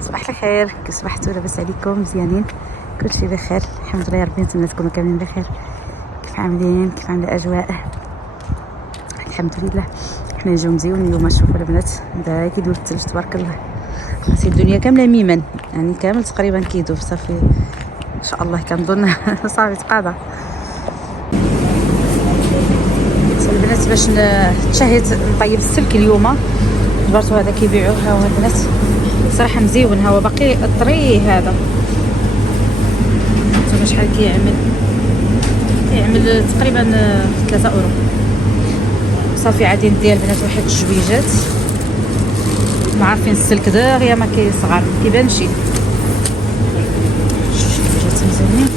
صباح الخير، كي صبحتوا لاباس عليكم؟ مزيانين؟ كلشي بخير الحمد لله. ربي نتمنى تكونوا كاملين بخير. كيف عاملين؟ كيف عامله الاجواء؟ الحمد لله حنا نجيو مزيون اليوم. شوفوا البنات دا كيدوب الثلج تبارك الله. خاصي الدنيا كامله ميمن، يعني كامل تقريبا كيدوب. صافي ان شاء الله كنظن صافي تقاضى. البنات باش تشهيت نطيب السلك اليوم. جبرتو هذا كيبيعوه، ها هو البنات صراحه مزيون. ها هو باقي طري هذا. شوفوا شحال كيعمل تقريبا 3 اورو. صافي عادي ندير البنات واحد الجويجات. ما عارفين السلك دغيا ما كيصغر ما كيبانش. جويجات مزيانين.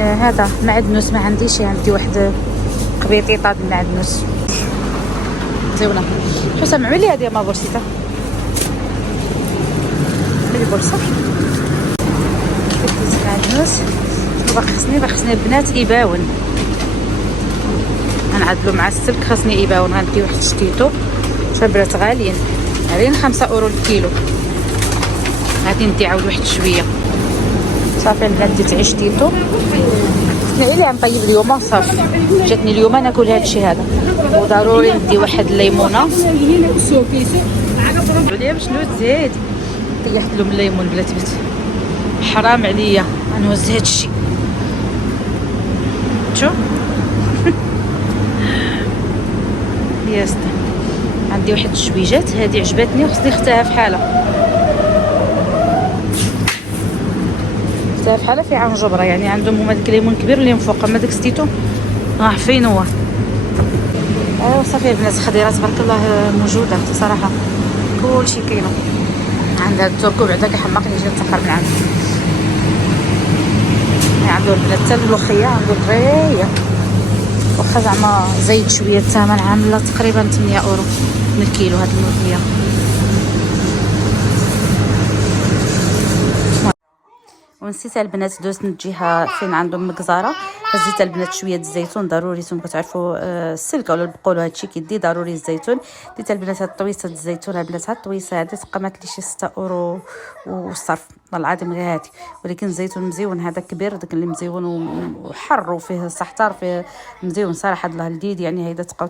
هذا معدنوس ما عنديش، عندي واحد قبيطيطه د المعدنوس زوينه. حسام عملي هذه ما بورسيته ملي بورصه معدنوس. باقي خصني البنات يباون. غنعدلو مع السلك، خاصني يباون. غندي واحد شتيتو. شابرات غاليين، غاليين 5 اورو الكيلو. غادي ندي عاود واحد شويه. صافي البنات ديت عيش تيتو. خصني اللي غنطيب اليوم. صافي جاتني اليوم ناكل هادشي هذا، وضروري ندي واحد الليمونه. باش نوزد طيحت لهم الليمون بلات بيت. حرام عليا غنوز هادشي. شوف ياستا عندي واحد الشويجات هذه عجبتني وخصني نختها في حاله. في حاله في عام جبره، يعني عندهم هما داك الليمون كبير اللي من فوق، اما داك ستيتو فين هو. ايوا صافي البنات خضيره تبارك الله موجوده صراحه، كلشي كاينه. عندها التركو بعدا كيحمقني يجي نتاخر من عنده. عنده البنات حتى الملوخيه عنده طريه، واخا زعما زايد شويه الثمن، عامله تقريبا 8 اورو من الكيلو هاد الملوخيه. ونسيت البنات دوزت من الجهه فين عندهم مكزاره. هزيت البنات شويه الزيتون، ضروري نتوما كتعرفوا السلكه ولا البقول هادشي كيدي ضروري الزيتون. ديت البنات هاد الطويسه الزيتون البنات، هاد الطويسه هادي تقامت لي شي 6 اورو والصرف والله العظيم غير هادي. ولكن الزيتون مزيون هذا كبير، داك اللي مزيون وحر وفيه السحتر فيه مزيون صراحه. الله الجديد يعني هيدا تبقاو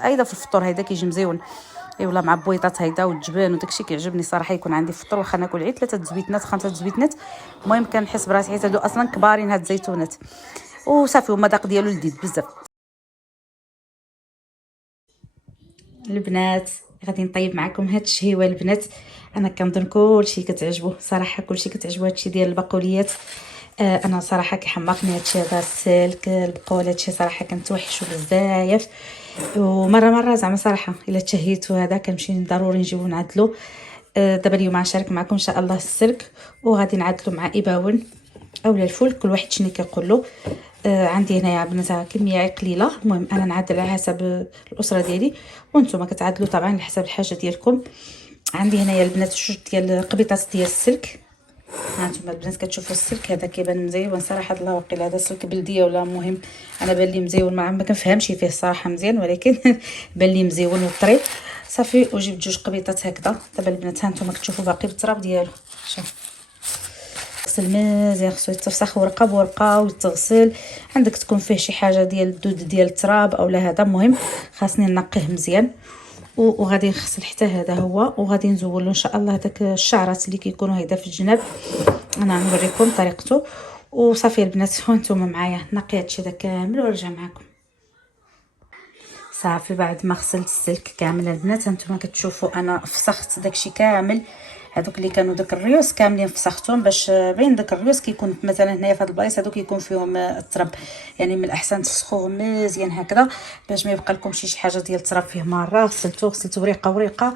هيدا في الفطور هيدا كيجي مزيون. اي والله مع بويطات هيدا والجبن وداكشي كيعجبني صراحه. يكون عندي فطور واخا ناكل عيد 3 زويتنات 5 زويتنات، المهم كنحس براسي حيت هادو اصلا كبارين هاد الزيتونات. وصافي والمذاق ديالو لذيذ بزاف. البنات غادي نطيب معكم هاد الشهيوه البنات. انا كنظن كلشي كتعجبو صراحه، كلشي كتعجبو هادشي ديال البقوليات. انا صراحه كيحمقني هادشي هذا السلك البقول هادشي صراحه كنتوحشو بزاف. ومره زعما صراحه الا تشهيتو هذا كنمشي ضروري نجيبو نعدلو. دابا اليوم غنشارك معكم ان شاء الله السلك، وغادي نعدلو مع اباون اولا الفول، كل واحد شنو كيقول له. عندي هنايا بنات كميه قليله. المهم انا نعدل على حسب الاسره ديالي، وانتم كتعدلوا طبعا على حسب الحاجه ديالكم. عندي هنايا البنات جوج ديال قبيطات ديال السلك. هانتوما البنات كتشوفوا السلك هذا كيبان مزيون صراحه. الله وقيل هذا سلك بلديه ولا المهم انا بان لي مزيون. ما كنفهمش فيه الصراحه مزيان، ولكن بان لي مزيون وطري. صافي وجبت جوج قبيطات هكذا. دابا البنات هانتوما كتشوفوا باقي بالتراب ديالو. شوف غسل مزيان، خصو يتفسخ ورقه بورقه ويتغسل. عندك تكون فيه شي حاجه ديال الدود ديال التراب اولا هذا، المهم خاصني نقيه مزيان. وغادي نغسل حتى هذا هو، وغادي نزول له ان شاء الله داك الشعرات اللي كيكونوا هيدا في الجناب. انا غنوريكم طريقته. وصافي البنات وانتم معايا نقي هادشي دا كامل ونرجع معكم. صافي بعد ما غسلت السلك كامل البنات هانتوما كتشوفوا انا فسخت داكشي كامل. هذوك اللي كانوا داك الريوس كاملين فسختهم، باش بين داك الريوس كيكون مثلا هنايا في هاد البلايص هادو كيكون فيهم التراب. يعني من الاحسن تفسخوهم مزيان هكذا باش ما يبقى لكم شي حاجه ديال التراب فيه. مره غسلته ورقه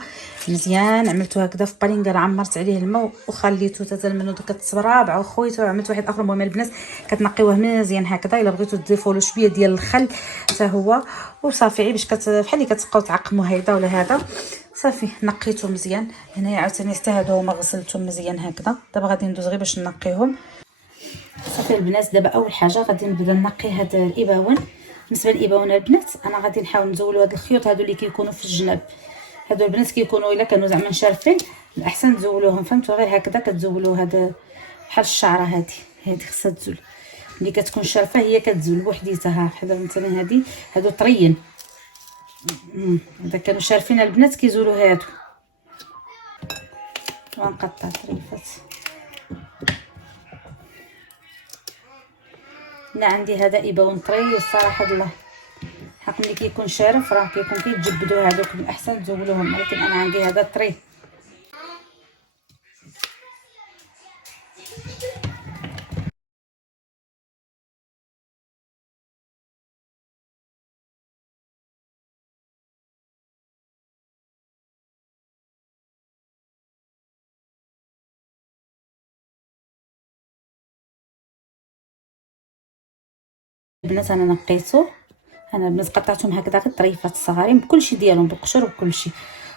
مزيان، عملته هكذا في بالينغر، عمرت عليه الماء وخليته تزال منه داك التراب، عاود خويته عملت واحد اخر. المهم البنات كتنقيوه مزيان هكذا. الا بغيتو تضيفوا له شويه ديال الخل حتى هو وصافي، باش بحال اللي كتبقاو تعقموا هيدا ولا هذا. صافي نقيته مزيان. هنايا عاوتاني حتى هادو هما غسلتهم مزيان هكذا. دابا غادي ندوز غير باش نقيهم. صافي البنات دابا اول حاجه غادي نبدا نقي هاد الاباون. بالنسبه للاباونه البنات انا غادي نحاول نزولوا هاد الخيوط هادو اللي كيكونوا في الجناب. هادو البنات كيكونوا الا كانوا زعما شارفين الاحسن تزولوهم، فهمتوا؟ غير هكذا كتزولوا هذا بحال الشعره هادي خصها تزول. ملي كتكون شارفه هي كتزول بوحديتها. بحال مثلا هادو طريين، اذا كانوا شارفين البنات كيزولوا هادو. ونقطع طريفات. انا عندي هذا اباون طري الصراحه الله حق ملي كيكون شارف راه كيكون كيتجبدوا هذوك من الاحسن تزولوهم، ولكن انا عندي هذا طري. البنات انا نقيته، انا البنات قطعتهم هكذا غير طريفات صغارين بكلشي ديالهم بالقشر وبكلشي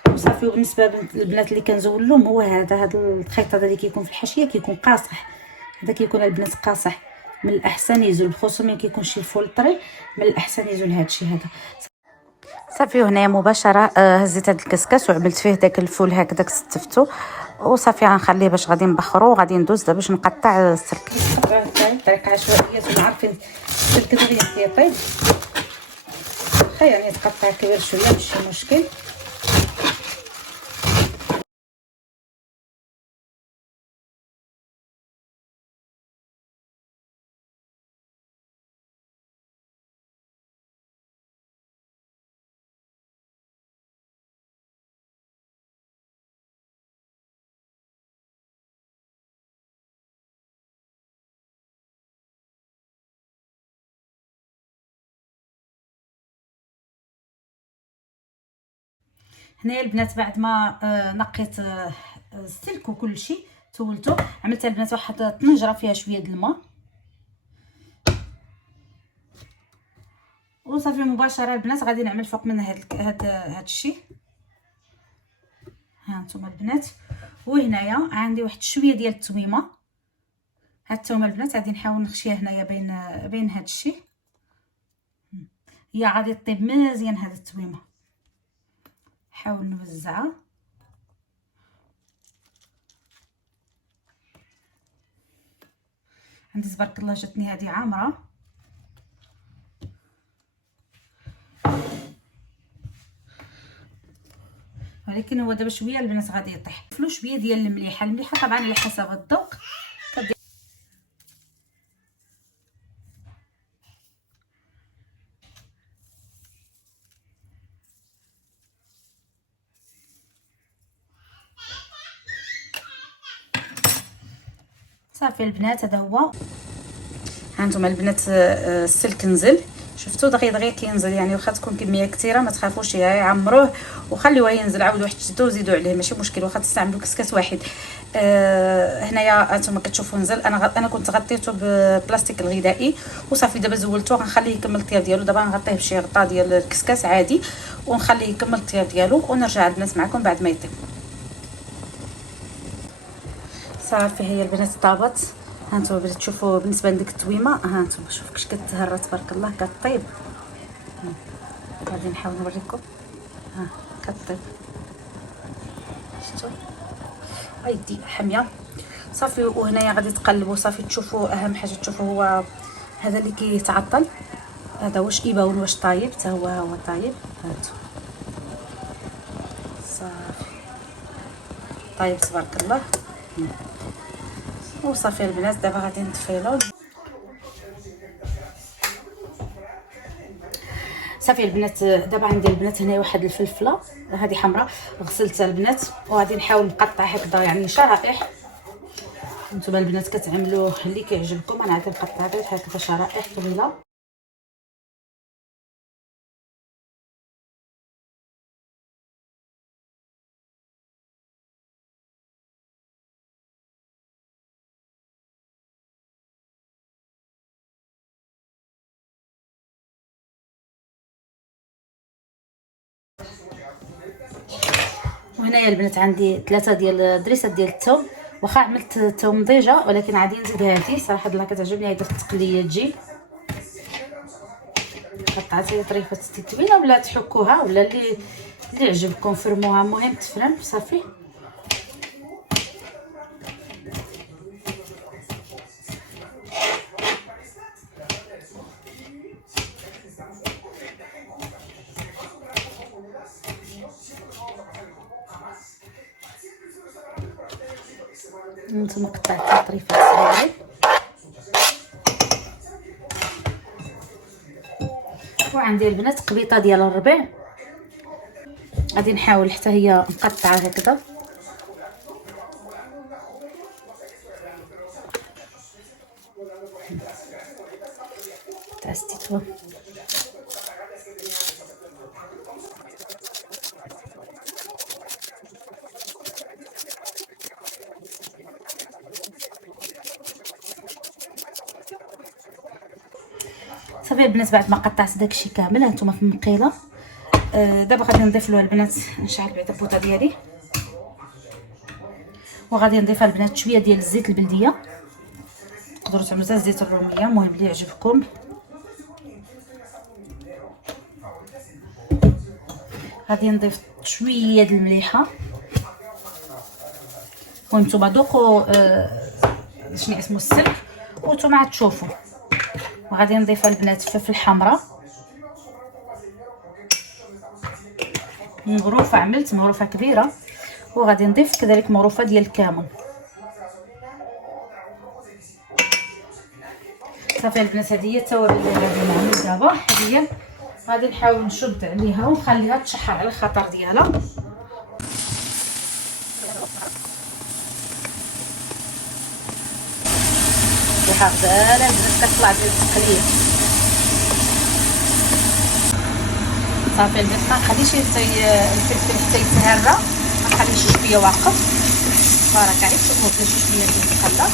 وصافي. وبالنسبه للبنات اللي كنزول لهم هو هذا الخيط هذا اللي كيكون في الحاشيه كيكون قاصح، هذا كيكون البنات قاصح. من الاحسن يزول خصوصا ملي كيكون شي فول طري، من الاحسن يزول هذا الشيء هذا صافي. هنايا مباشره هزيت هذا الكسكاس وعملت فيه داك الفول هكذاك ستفتو وصافي. غنخليه باش غادي نبخرو وغادي ندوز دابا باش نقطع السلك. طريقه عشوائيه وما عارفين السلك دغيا كيطيب واخا يعني تقطع كبير شويه ماشي مشكل. هنايا البنات بعد ما نقيت السلك وكل شيء تولته، عملت البنات واحد الطنجره فيها شويه د الماء وصافي. مباشره البنات غادي نعمل فوق منها هاد الشيء. ها نتوما البنات، وهنايا عندي واحد شويه ديال التويمه. هاد التومه البنات غادي نحاول نخشيها هنايا بين هاد الشيء. هي غادي طيب مزيان هاد التويمه، نحاول نوزعها. عندي تبارك الله جاتني هذه عامره، ولكن هو دابا شويه البنات غادي يطيح. فلو شويه ديال المليحه طبعا على حسب الذوق. صافي البنات هذا هو. هانتوما البنات السلك نزل، شفتوا دغيا كينزل يعني. واخا تكون كميه كثيره ما تخافوش، عمروه وخليوه ينزل. عاودوا واحد شدوا وزيدوا عليه ماشي مشكل، واخا تستعملوا كسكاس واحد. هنايا هانتوما كتشوفوا نزل. انا كنت غطيته ببلاستيك الغذائي وصافي. دابا زولته غنخليه يكمل الطياب ديالو. دابا غنغطيه بشي غطاء ديال الكسكاس عادي ونخليه يكمل الطياب ديالو ونرجع البنات معكم بعد ما يطيب. صافي هي البنات طابت. هانتوما بغيتو تشوفوا بالنسبه لديك التويمه. هانتوما شوفوا كيفاش كتهرى تبارك الله كطيب. غادي نحاول نوريكم. كطيب شفتوا ايدي حاميه صافي. وهنايا غادي تقلبوا صافي. تشوفوا اهم حاجه تشوفوا هو هذا اللي كيتعطل، هذا واش يباون واش طايب حتى هو طايب. هانتو صافي طايب تبارك الله. وصافي البنات دابا غادي نطفيلو. صافي البنات دابا عندي البنات هنا واحد الفلفله هذه حمراء غسلتها البنات وغادي نحاول نقطع هكذا يعني شرائح. نتوما البنات كتعملوا اللي كيعجبكم. انا غادي نقطع غير هكذا شرائح طويله. وهنايا البنات عندي 3 ديال دريسات ديال الثوم. واخا عملت الثوم ضيجه ولكن غادي نزيد هذه صراحه الله كتعجبني هذه التقليه تجي. قطعات هي طريفه التتبيله، ولا تحكوها ولا اللي عجبكم فرموها، المهم تفرم صافي. نتوما قطعت طريفات صغيرين، وعندي البنات قبيطه ديال الربيع غادي نحاول حتى هي نقطعها هكذا. تاستيتو صافي البنات، بعد ما قطعت داكشي كامل هانتوما في المقيله. دابا غادي نضيف له البنات، نشعل بعدا البوطه ديالي، وغادي نضيف البنات شويه ديال الزيت البلديه، تقدروا تعملوا حتى الزيت الروميه، المهم اللي يعجبكم. غادي نضيف شويه د المليحه، المهم نتوما ذوقوا شنو اسمه السلك وانتم عاد تشوفوا. وغادي نضيف البنات فلفل حمراء مغروفه، عملت مغروفه كبيره، وغادي نضيف كذلك مغروفه ديال الكمون. صافي البنات، هذه هي التوابل اللي غادي نعمل دابا. هذه غادي نحاول نشد عليها ونخليها تشحر على الخطر ديالها. ريحه غزاله البنات كتطلع ديال التقليد. صافي البنات، ما نخليش الفلفل حتى يتهرى، ما نخليش شويه واقف برك، عيط نوض شويه ديال الخله.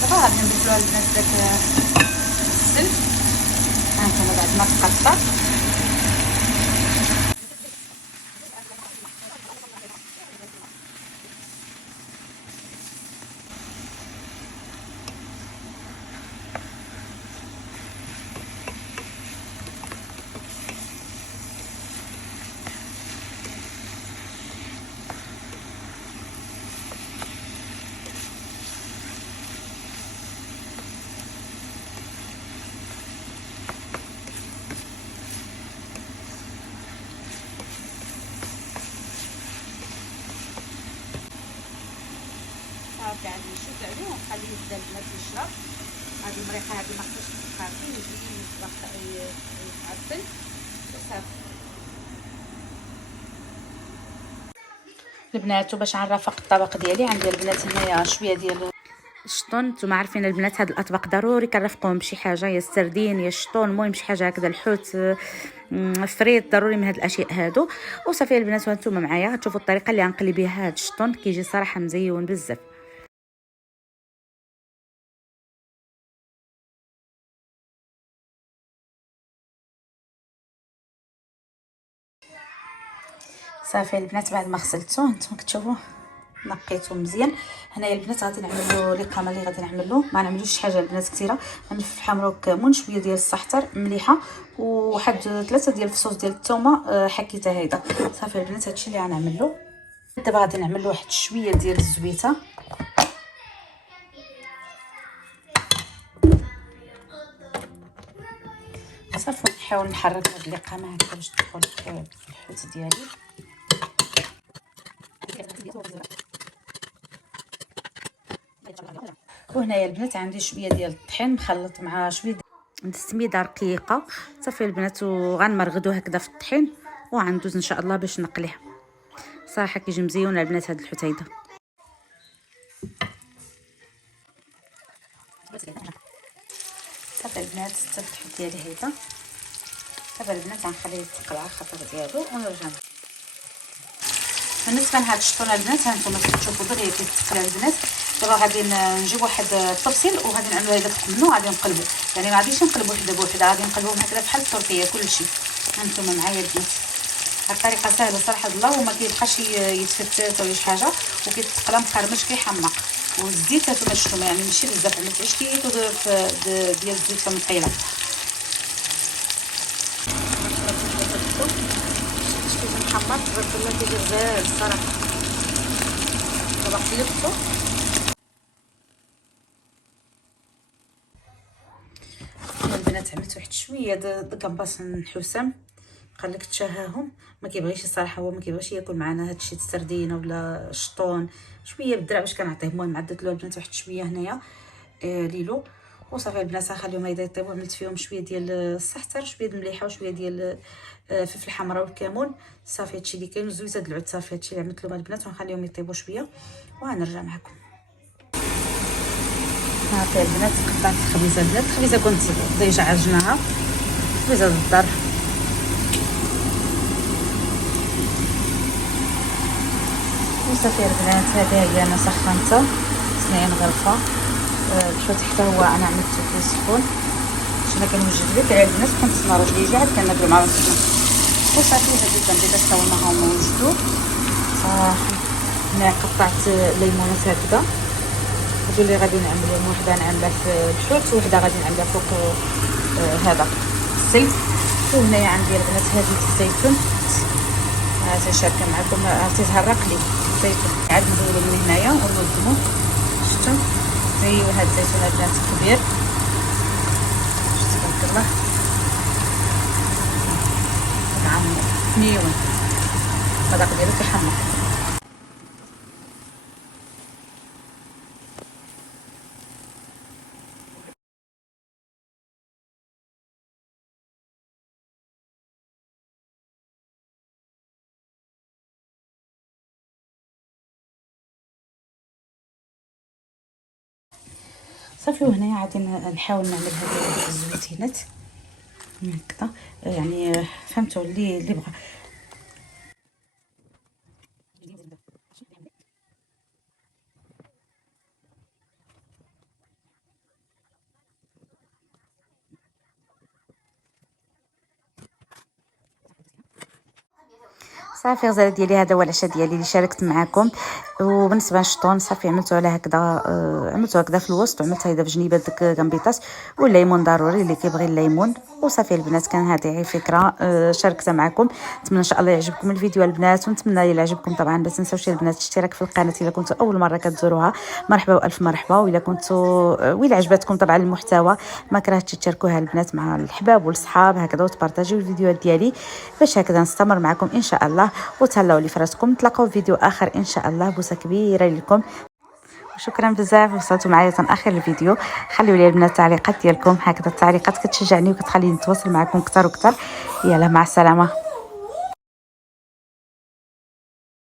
دابا غادي نضيف لها البنات داك السلك، هانتوما بعد ما تقطع. صافي غادي نشد عليه ونخليه يبدا البنات يشرب. هذه المريحه هذه ما خصهاش تبقى يجي يتعطل وصافي البنات. وباش نرافق الطبق ديالي، عندي البنات هنايا شويه ديال الشطون. نتوما عارفين البنات هاد الاطباق ضروري كنرافقوهم بشي حاجه، يا السردين يا الشطون، المهم شي حاجه هكذا، الحوت فريت، ضروري من هاد الاشياء هادو. وصافي البنات، وانتم معايا غتشوفوا الطريقه اللي غنقلي بها هاد الشطون، كيجي صراحه مزيون بزاف. صافي البنات، بعد ما غسلته هانتوما كتشوفوا نقيته مزيان. هنايا البنات غادي نعملوا الاقامه اللي غادي نعملوا، ما نعملوش شي حاجه البنات كثيره، نعمل فلفل حمرا وكمون، شويه ديال الزعتر، مليحه، وواحد 3 ديال الفصوص ديال الثومه حكيتها هيدا. صافي البنات، هادشي اللي غنعملو. دابا غادي نعمل واحد شويه ديال الزويته، صافي نحاول نحرك هاد الاقامه هكا باش تدخل في الحوت ديالي. وهنايا البنات عندي شويه ديال الطحين مخلط مع شويه ديال السميده رقيقه. صافي البنات، وغنمرغدو هكذا في الطحين وغندوز ان شاء الله باش نقليه. صراحه كيجي مزيون البنات هاد الحوتيده. صافي البنات، الحوت ديالي هيدا. دابا البنات غنخليه يتقلع على الخطر ديالو ونرجع. بالنسبه لهاد الشطون البنات، هانتوما كتشوفوا دغيا كيتقلع البنات. دابا غادي نجيب واحد الطبسيل وغادي نعملوا هذاك التمنو، غادي نقلبوا، يعني ما غاديش نقلبوا وحده بوحده، غادي نقلبوهم هكذا بحال التركيه كلشي. هانتوما معايا البنات، هاد الطريقه سهله صراحه الله، وما كيبقاش يتفتت ولا شي حاجه، وكيتقلى مقرمش كيحمق. والزيت هانتوما شفتوا يعني ماشي بزاف، عملت 20 كيلو ديال الزيت المقيله. كيتحمر تبارك الله كيجي غزال الصراحه. دابا قلبته البنات، عملت واحد شويه د كنباص الحسام قال لك تشهاهم، ما كيبغيش الصراحه، هو ما كيبغيش ياكل معنا هادشي السردينه ولا الشطون، شويه بالدرع باش كنعطيه. المهم عدت له البنات واحد شويه هنايا ليلو وصافي البنات خليهم هيدا يطيبوا. عملت فيهم شويه ديال السحتر، شويه د المليحه وشويه ديال فلفل حمراء والكمون. صافي هادشي اللي كاين، وزويته د العود. صافي هادشي اللي عملت لهم البنات، ونخليهم يطيبوا شويه وغنرجع معكم. صافي البنات قطعت الخبيزه. البنات الخبيزه كنت ديجا عجناها، خبيزه الدار. وصافي البنات هذه هي انا سخنتها 2 غرفه. الحوت حتى هو انا عملته في السخون باش انا كنوجد لك على البنات، كنتسنى راجلي يجي عاد كناكلو مع راسنا. وصافي هاد التنبيله حتى هما هما وجدوا. صافي هنا قطعت ليمونات هكذا، هادو اللي غادي نعملهم، وحده نعملها في الحوت وحده غادي نعملها فوق هذا الزيت. وهنايا عندي البنات هذه الزيتون تنشاركها معكم، تيتهرق لي الزيتون. عاد ندورو من هنايا ونوضمو. شفتوا زي هاد الزيتون البنات كبير، شفتوا تبارك الله معمر نيون، المذاق ديالو كيحمر. صافي وهنايا غادي نحاول نعمل هذه الزويتينات هكذا، يعني فهمتوا اللي بغى. صافي غزاله ديالي هذا هو العشاء ديالي اللي شاركت معكم. وبالنسبه للشطون صافي عملته على هكذا، عملته هكذا في الوسط، وعملت هيدا بجنيبه ديك غامبيطاس والليمون ضروري اللي كيبغي الليمون. وصافي البنات كان هذه غير فكره شاركتها معكم. نتمنى ان شاء الله يعجبكم الفيديو البنات، ونتمنى الا عجبكم طبعا ما تنساوش البنات الاشتراك في القناه الا كنتوا اول مره كتزوروها. مرحبا والف مرحبا. والا كنتوا وإلا عجبتكم طبعا المحتوى ما كرهتش تشاركوها البنات مع الحباب والصحاب هكذا، وتبارطاجيو الفيديوهات ديالي باش هكذا نستمر معكم ان شاء الله. وتهلاو لي فراسكم، نتلاقاو في فيديو اخر ان شاء الله. بوسه كبيره لكم وشكرا بزاف وصلتوا معايا تناخر الفيديو. خليوا لي البنات التعليقات ديالكم، هكذا التعليقات كتشجعني وكتخليني نتواصل معكم اكثر واكثر. يلا مع السلامه.